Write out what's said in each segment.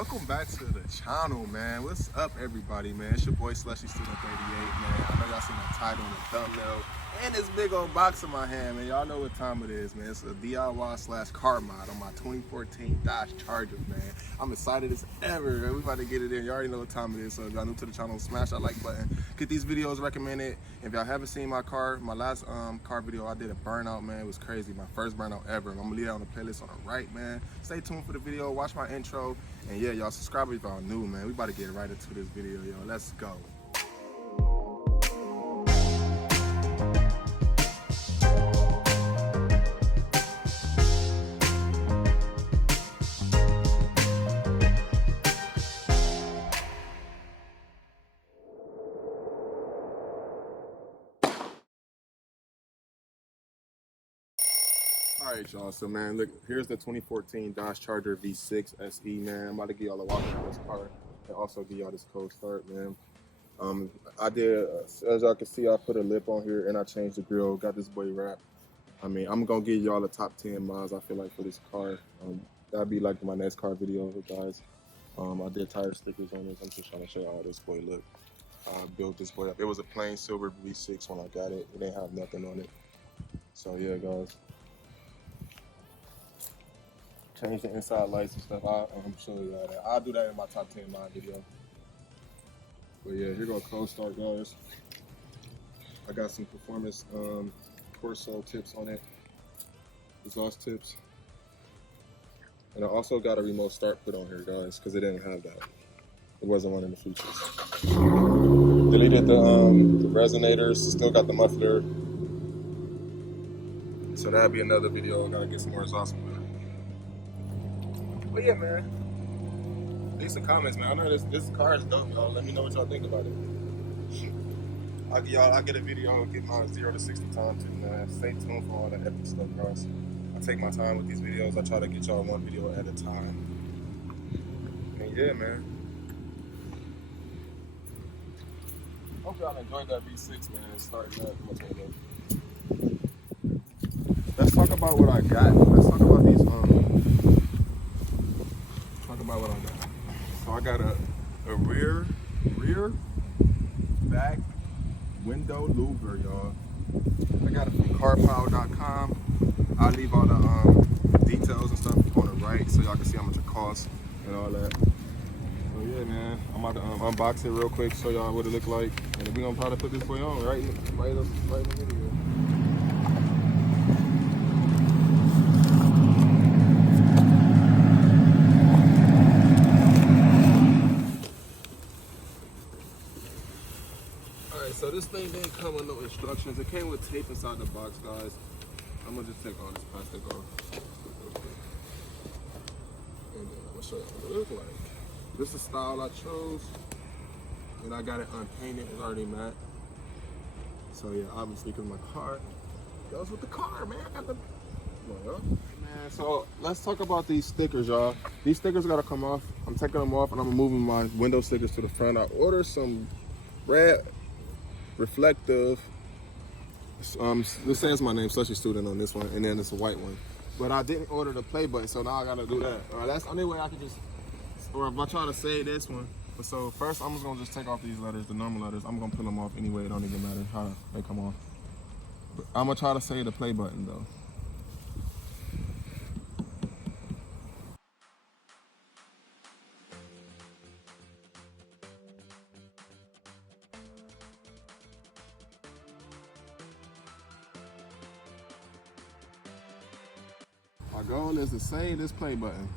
welcome back to the channel, man. What's up, everybody, man? It's your boy Slushy Student 38, man. I know y'all seen my title and the thumbnail and this big old box in my hand, man. Y'all know what time it is, man. It's a DIY / car mod on my 2014 Dodge Charger, man. I'm excited as ever, man. We about to get it in. You already know what time it is, so if y'all new to the channel, smash that like button. Get these videos recommended. If y'all haven't seen my last car video, I did a burnout, man. It was crazy. My first burnout ever. I'm gonna leave that on the playlist on the right, man. Stay tuned for the video. Watch my intro. And yeah, y'all subscribe if y'all new, man. We about to get right into this video, yo. Let's go. All right, y'all. So, man, look, here's the 2014 Dodge Charger V6 SE, man. I'm about to give y'all a walk around this car and also give y'all this cold start, man. I did, as y'all can see, I put a lip on here and I changed the grill, got this boy wrapped. I mean, I'm gonna give y'all the top 10 miles I feel like for this car. That'll be like my next car video, guys. I did tire stickers on this. I'm just trying to show y'all how this boy look. I built this boy up. It was a plain silver V6 when I got it. It didn't have nothing on it. So yeah, guys. Change the inside lights and stuff. I'm showing y'all that. I'll do that in my top 10 mile video. But yeah, here go cold start, guys. I got some performance torso tips on it, exhaust tips, and I also got a remote start put on here, guys, because it didn't have that. It wasn't one of the features. Deleted the resonators. Still got the muffler. So that'll be another video. I gotta get some more exhaust with it. But yeah, man. Leave some comments, man. I know this car is dope, y'all. Let me know what y'all think about it. I'll get a video, get my 0 to 60 time too, man. Stay tuned for all that epic stuff, guys. I take my time with these videos. I try to get y'all one video at a time. And yeah, man. Hope y'all enjoyed that V6, man. Starting that. Let's talk about what I got. Let's talk about these. Talk about what I got. So I got a rear back window louver, y'all. I got it from carpower.com. I'll leave all the details and stuff on the right so y'all can see how much it costs and all that. So yeah, man, I'm about to unbox it real quick, show y'all what it look like, and then we're gonna probably put this boy on right in the video. So this thing didn't come with no instructions. It came with tape inside the box, guys. I'm gonna just take all this plastic off. And then I'm gonna show you what it looks like. This is the style I chose. And I got it unpainted, it's already matte. So yeah, obviously because my car goes with the car, man. I got the man, so let's talk about these stickers, y'all. These stickers gotta come off. I'm taking them off and I'm moving my window stickers to the front. I ordered some red reflective, this says my name, Slushy Student on this one, and then it's a white one. But I didn't order the play button, so now I gotta do that. That's the only way I can just, or if I try to say this one. But so first I'm just gonna take off these letters, the normal letters. I'm gonna put them off anyway, it don't even matter how they come off. But I'm gonna try to say the play button though. My goal is to save this play button.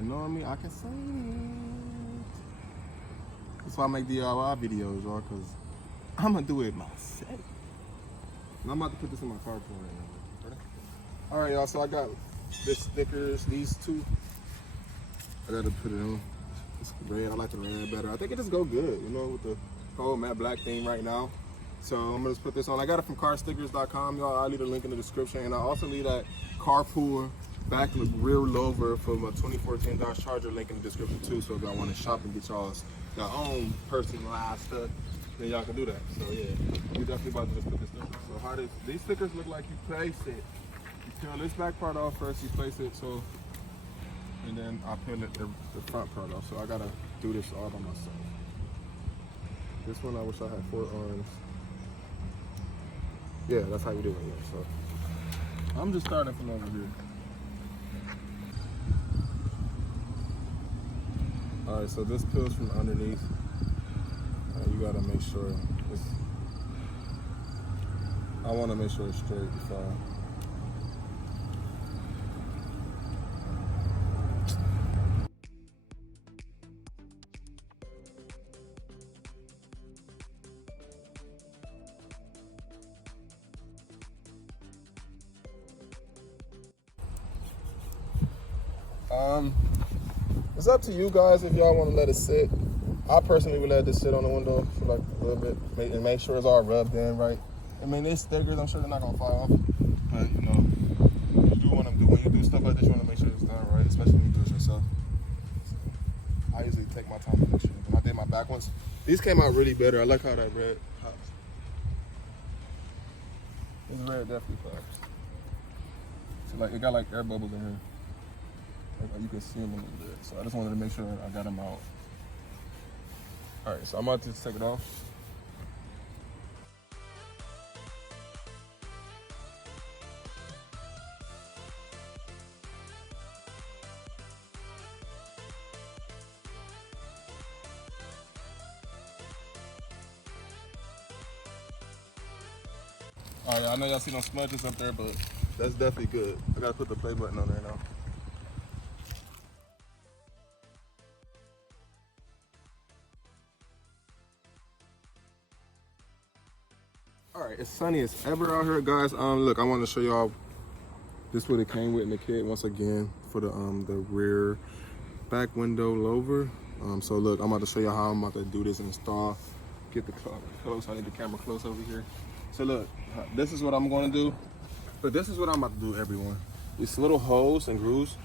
And knowing me, I can save it. That's why I make DIY videos, y'all, because I'm going to do it myself. And I'm about to put this in my car right now. All right, y'all, so I got this stickers, these two. I got to put it on. It's red. I like the red better. I think it just go good, you know, with the whole matte black theme right now. So I'm gonna just put this on. I got it from carstickers.com, y'all. I'll leave the link in the description, and I'll also leave that carpool back rear Louver for my 2014 Dodge Charger link in the description too. So if y'all want to shop and get y'all's own personalized stuff, then y'all can do that. So yeah, we definitely about to just put this stuff. So how these stickers look like? You place it. You peel this back part off first. You place it so and then I peel it the front part off. So I gotta do this all by myself. This one I wish I had 4 arms. Yeah, that's how you do it. Yeah. So I'm just starting from over here. All right, so this peels from underneath. You gotta make sure it's. I want to make sure it's straight before. It's up to you guys if y'all want to let it sit. I personally would let this sit on the window for like a little bit and make sure it's all rubbed in right. I mean, these stickers, I'm sure they're not gonna fly off, but you know, you do want to do when you do stuff like this, you want to make sure it's done right, especially when you do it yourself. I usually take my time to make sure. When I did my back ones, these came out really better. I like how that red pops. This red definitely pops. So like it got like air bubbles in here. Like you can see them a little bit. So I just wanted to make sure I got them out. All right, so I'm about to take it off. All right, I know y'all see no smudges up there, but that's definitely good. I gotta put the play button on there now. All right, it's sunny as ever out here, guys. Look, I want to show y'all this what it came with in the kit once again for the rear back window louver. So look, I'm about to show y'all how I'm about to do this install. Get the close. I need the camera close over here. So look, this is what I'm going to do, but this is what I'm about to do, everyone. These little holes and grooves,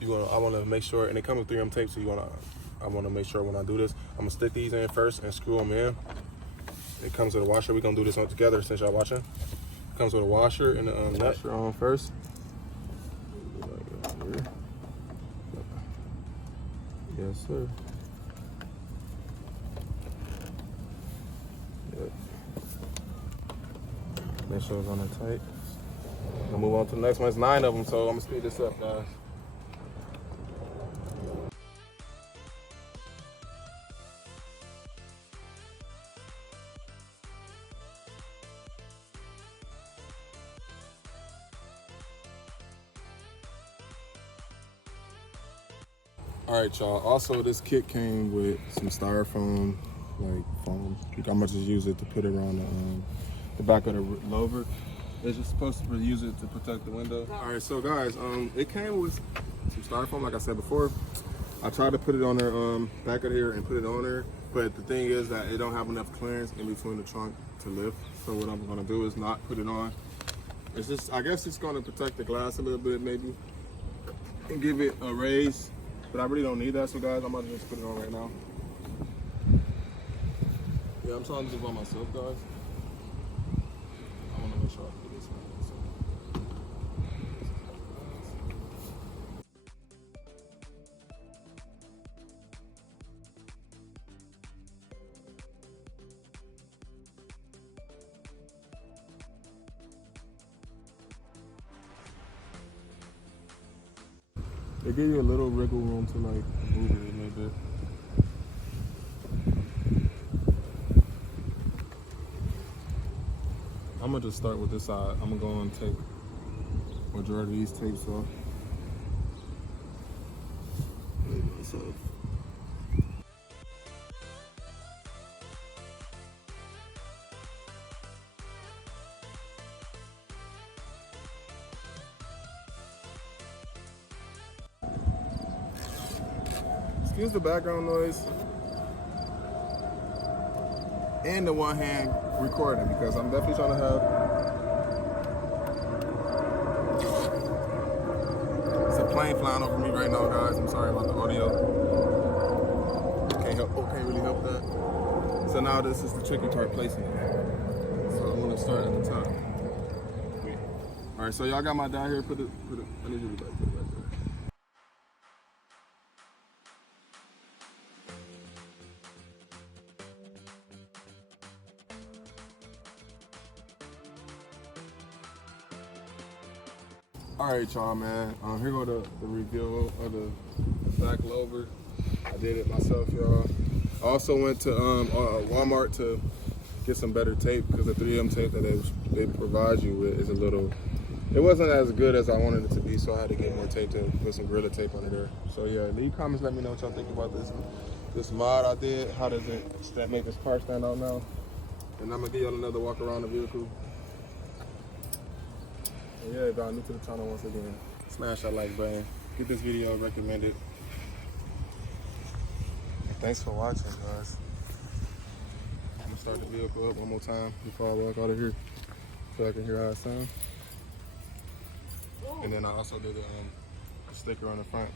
I want to make sure, and they come with 3M tape, so I want to make sure when I do this, I'm gonna stick these in first and screw them in. It comes with a washer. We're gonna do this one together since y'all watching. It comes with a washer and a washer on first. Yes, sir. Yep. Make sure it's on there tight. We'll move on to the next one. It's 9 of them, so I'm gonna speed this up, guys. All right, y'all. Also, this kit came with some styrofoam, like foam. I'm gonna just use it to put it around the back of the louver. It's just supposed to use it to protect the window. All right, so guys, it came with some styrofoam, like I said before. I tried to put it on there, back of here and put it on there, but the thing is that it don't have enough clearance in between the trunk to lift. So what I'm gonna do is not put it on. It's just, I guess it's gonna protect the glass a little bit maybe and give it a raise. But I really don't need that, so guys, I'm about to just put it on right now. Yeah, I'm trying to do it by myself, guys. I want to make sure I put this on. They give you a little wiggle room to like move it a little bit. I'm gonna just start with this side. I'm gonna go and take majority of these tapes off. Excuse the background noise and the one hand recording because I'm definitely trying to have. It's a plane flying over me right now, guys. I'm sorry about the audio. Can't really help that. So now this is the tricky part, placing it. So I'm gonna start at the top. All right, so y'all got my die here. I need you to put it right there. All right, y'all, man. Here go the review of the back Louver. I did it myself, y'all. I also went to Walmart to get some better tape because the 3M tape that they provide you with is a little. It wasn't as good as I wanted it to be, so I had to get more tape to put some Gorilla tape under there. So yeah, leave comments. Let me know what y'all think about this mod I did. How does it make this car stand out now? And I'm gonna give y'all another walk around the vehicle. And yeah, if y'all new to the channel, once again, smash that like button. Get this video recommended. And thanks for watching, guys. I'm gonna start the vehicle up one more time before I walk out of here, so I can hear how it sounds. And then I also did a sticker on the front.